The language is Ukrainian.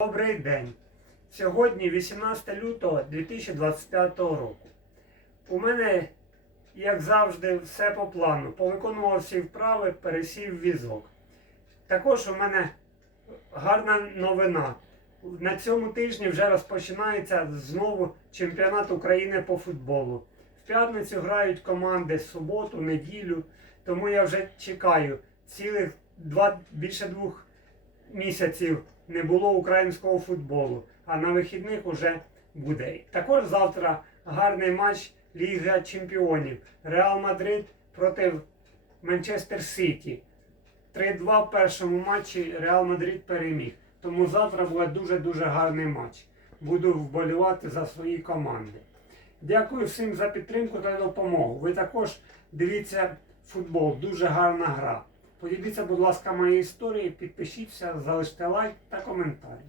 Добрий день. Сьогодні 18 лютого 2025 року. У мене, як завжди, все по плану. Повиконував всі вправи, пересів візок. Також у мене гарна новина. На цьому тижні вже розпочинається знову чемпіонат України по футболу. В п'ятницю грають команди суботу, неділю. Тому я вже чекаю цілих два, більше двох місяців не було українського футболу, а на вихідних уже буде. Також завтра гарний матч Ліга Чемпіонів. Реал Мадрид проти Манчестер Сіті. 3-2 в першому матчі Реал Мадрид переміг. Тому завтра буде дуже-дуже гарний матч. Буду вболівати за свої команди. Дякую всім за підтримку та допомогу. Ви також дивіться футбол, дуже гарна гра. Поділіться, будь ласка, моєю історією, підпишіться, залиште лайк та коментарі.